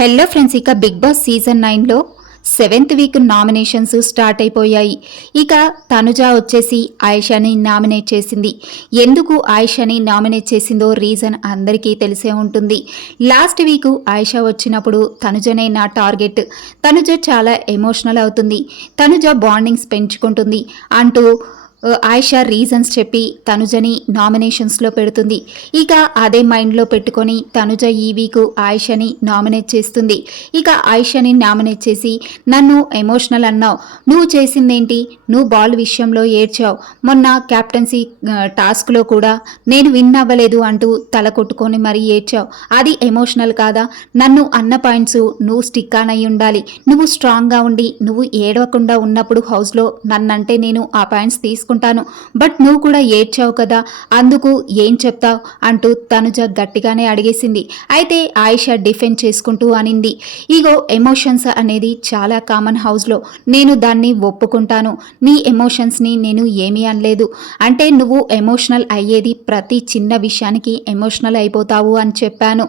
Hello friends, ఇక big boss season 9లో 7th week nominations start అయిపోయాయి. ఇక తనుజ వచ్చేసి ఆయిషాని నామినేట్ చేసింది. ఎందుకు ఆయిషాని నామినేట్ చేసిందో రీజన్ అందరికీ తెలిసే ఉంటుంది. లాస్ట్ వీక్ ఆయిషా వచ్చినప్పుడు తనుజనే నా టార్గెట్, తనుజ చాలా ఎమోషనల్ అవుతుంది, తనుజ బాండింగ్స్ పెంచుకుంటుంది అంటూ ఆయిషా రీజన్స్ చెప్పి తనుజని నామినేషన్స్లో పెడుతుంది. ఇక అదే మైండ్లో పెట్టుకొని తనుజ ఈ వీక్ ఆయిషాని నామినేట్ చేస్తుంది. ఇక ఆయిషాని నామినేట్ చేసి, నన్ను ఎమోషనల్ అన్నావు, నువ్వు చేసిందేంటి, నువ్వు బాల్ విషయంలో ఏడ్చావు, మొన్న క్యాప్టెన్సీ టాస్క్లో కూడా నేను విన్ అవ్వలేదు అంటూ తల కొట్టుకొని మరీ ఏడ్చావు, అది ఎమోషనల్ కాదా, నన్ను అన్న పాయింట్స్ నువ్వు స్టిక్ ఆన్ అయి ఉండాలి, నువ్వు స్ట్రాంగ్గా ఉండి నువ్వు ఏడవకుండా ఉన్నప్పుడు హౌస్లో నన్నంటే నేను ఆ పాయింట్స్ తీసుకుంటాను, బట్ నువ్వు కూడా ఏడ్చావు కదా, అందుకు ఏం చెప్తావు అంటూ తనుజ గట్టిగానే అడిగేసింది. అయితే ఆయిషా డిఫెండ్ చేసుకుంటూ అనింది, ఇగో ఎమోషన్స్ అనేది చాలా కామన్ హౌస్లో, నేను దాన్ని ఒప్పుకుంటాను, నీ ఎమోషన్స్ని నేను ఏమీ అనలేదు, అంటే నువ్వు ఎమోషనల్ అయ్యేది ప్రతి చిన్న విషయానికి ఎమోషనల్ అయిపోతావు అని చెప్పాను.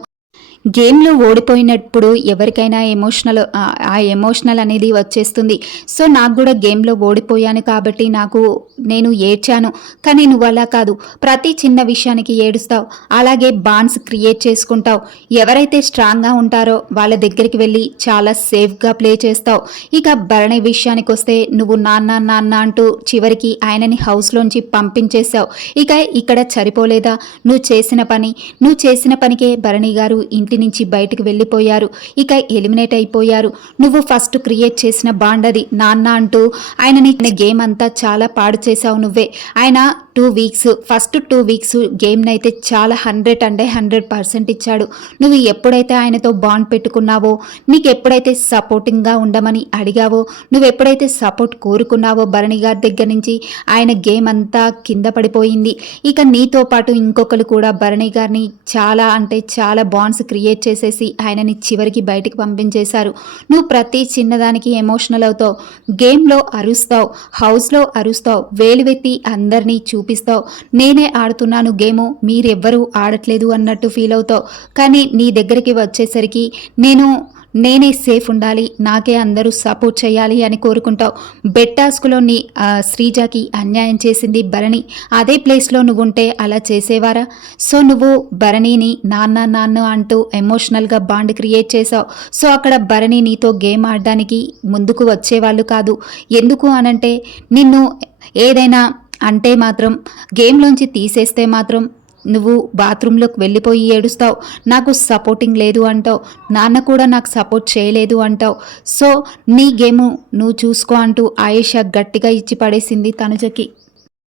గేమ్లో ఓడిపోయినప్పుడు ఎవరికైనా ఆ ఎమోషనల్ అనేది వచ్చేస్తుంది. సో నాకు కూడా గేమ్లో ఓడిపోయాను కాబట్టి నేను ఏడ్చాను, కానీ నువ్వు అలా కాదు, ప్రతి చిన్న విషయానికి ఏడుస్తావు, అలాగే బాండ్స్ క్రియేట్ చేసుకుంటావు, ఎవరైతే స్ట్రాంగ్గా ఉంటారో వాళ్ళ దగ్గరికి వెళ్ళి చాలా సేఫ్గా ప్లే చేస్తావు. ఇక భరణి విషయానికి వస్తే నువ్వు నాన్న నాన్న అంటూ చివరికి ఆయనని హౌస్లోంచి పంపించేశావు. ఇక ఇక్కడ సరిపోలేదా నువ్వు చేసిన పనికే భరణి గారు ఇంటి నుంచి బయటకు వెళ్ళిపోయారు, ఇక ఎలిమినేట్ అయిపోయారు. నువ్వు ఫస్ట్ క్రియేట్ చేసిన బాండ్ అది నాన్న అంటూ ఆయనని గేమ్ అంతా చాలా పాడు చేశావు నువ్వే. ఆయన ఫస్ట్ 2 వీక్స్ గేమ్నైతే చాలా 100% ఇచ్చాడు. నువ్వు ఎప్పుడైతే ఆయనతో బాండ్ పెట్టుకున్నావో, నీకు ఎప్పుడైతే సపోర్టింగ్గా ఉండమని అడిగావో, నువ్వు ఎప్పుడైతే సపోర్ట్ కోరుకున్నావో భరణి గారి దగ్గర నుంచి, ఆయన గేమ్ అంతా కింద పడిపోయింది. ఇక నీతో పాటు ఇంకొకరు కూడా భరణి గారిని చాలా బాండ్స్ క్రియేట్ చేసేసి ఆయనని చివరికి బయటికి పంపించేశారు. నువ్వు ప్రతి చిన్నదానికి ఎమోషనల్ అవుతావు, గేమ్లో అరుస్తావు, హౌస్లో అరుస్తావు, వేలువెత్తి అందరినీ చూపిస్తావు, నేనే ఆడుతున్నాను గేము, మీరెవ్వరూ ఆడట్లేదు అన్నట్టు ఫీల్ అవుతావు. కానీ నీ దగ్గరికి వచ్చేసరికి నేనే సేఫ్ ఉండాలి, నాకే అందరూ సపోర్ట్ చేయాలి అని కోరుకుంటావు. బెడ్ టాస్క్లో శ్రీజాకి అన్యాయం చేసింది భరణి, అదే ప్లేస్లో నువ్వు ఉంటే అలా చేసేవారా? సో నువ్వు భరణిని నాన్న అంటూ ఎమోషనల్గా బాండ్ క్రియేట్ చేసావు. సో అక్కడ భరణి నీతో గేమ్ ఆడడానికి ముందుకు వచ్చేవాళ్ళు కాదు. ఎందుకు అనంటే, నిన్ను ఏదైనా అంటే మాత్రం, గేమ్లోంచి తీసేస్తే మాత్రం నువ్వు బాత్రూంలోకి వెళ్ళిపోయి ఏడుస్తావు, నాకు సపోర్టింగ్ లేదు అంటావు, నాన్న కూడా నాకు సపోర్ట్ చేయలేదు అంటావు. సో నీ గేము నువ్వు చూసుకో అంటూ ఆయేషా గట్టిగా ఇచ్చి పడేసింది తనుజకి.